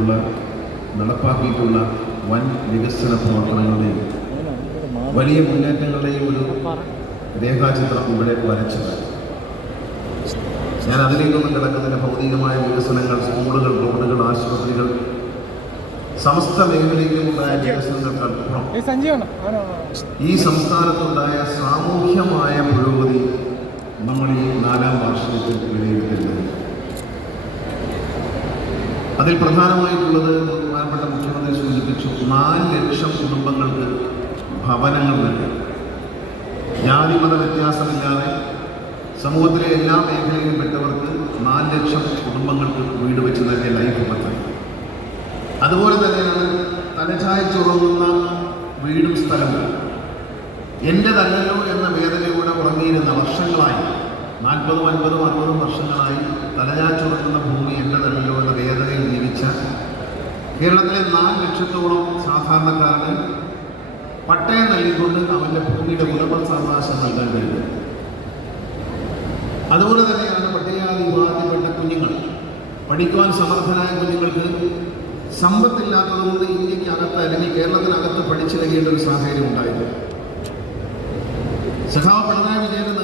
നടത്തിയിട്ടുള്ള നടപ്പാക്കിയിട്ടുള്ള വൻ വികസന പ്രവർത്തനങ്ങളുടെയും വലിയ മുന്നേറ്റങ്ങളുടെയും ഒരു രേഖാചിത്രം ഇവിടെ വരച്ചത്. ഞാൻ അതിലേക്കൊന്നും കിടക്കുന്നതിന് ഭൗതികമായ വികസനങ്ങൾ സ്കൂളുകൾ റോഡുകൾ ആശുപത്രികൾ സമസ്ത മേഖലയിലും ഉണ്ടായ വികസനങ്ങൾക്കപ്പുറം ഈ സംസ്ഥാനത്തുണ്ടായ സാമൂഹ്യമായ പുരോഗതി നമ്മൾ ഈ നാലാം വാർഷികത്തിൽ വിലയിരുത്തുന്നത് അതിൽ പ്രധാനമായിട്ടുള്ളത് ബഹുമാനപ്പെട്ട മുഖ്യമന്ത്രി സൂചിപ്പിച്ചു നാല് ലക്ഷം കുടുംബങ്ങൾക്ക് ഭവനങ്ങൾ നൽകി. ജാതി മത വ്യത്യാസമില്ലാതെ സമൂഹത്തിലെ എല്ലാ മേഖലയിലും പെട്ടവർക്ക് നാല് ലക്ഷം കുടുംബങ്ങൾക്ക് വീട് വെച്ച് നൽകിയ ലൈഫ് പദ്ധതി. അതുപോലെ തന്നെയാണ് തലചായ്ച്ചുറങ്ങുന്ന വീടും സ്ഥലവും. എന്റെ തല്ലല്ലോ എന്ന വേദനയോടെ ഉറങ്ങിയിരുന്ന വർഷങ്ങളായി നാൽപ്പതും അൻപതും അറുപതും വർഷങ്ങളായി തലചാച്ചുറങ്ങുന്ന ഭൂമി കേരളത്തിലെ നാല് ലക്ഷത്തോളം സാധാരണക്കാരന് പട്ടയം നൽകിക്കൊണ്ട് അവന്റെ ഭൂമിയുടെ ഉടമസ്ഥാവകാശം നൽകാൻ കഴിയും. അതുപോലെ തന്നെയാണ് പട്ടികജാതി വിഭാഗത്തിൽപ്പെട്ട കുഞ്ഞുങ്ങൾ. പഠിക്കുവാൻ സമർത്ഥനായ കുഞ്ഞുങ്ങൾക്ക് സമ്പത്തില്ലാത്തതുകൊണ്ട് ഇന്ത്യയ്ക്ക് അകത്ത് അല്ലെങ്കിൽ കേരളത്തിനകത്ത് പഠിച്ചിറങ്ങേണ്ട ഒരു സാഹചര്യം ഉണ്ടായിരുന്നു സഖാവ് പിണറായി വിജയന്റെ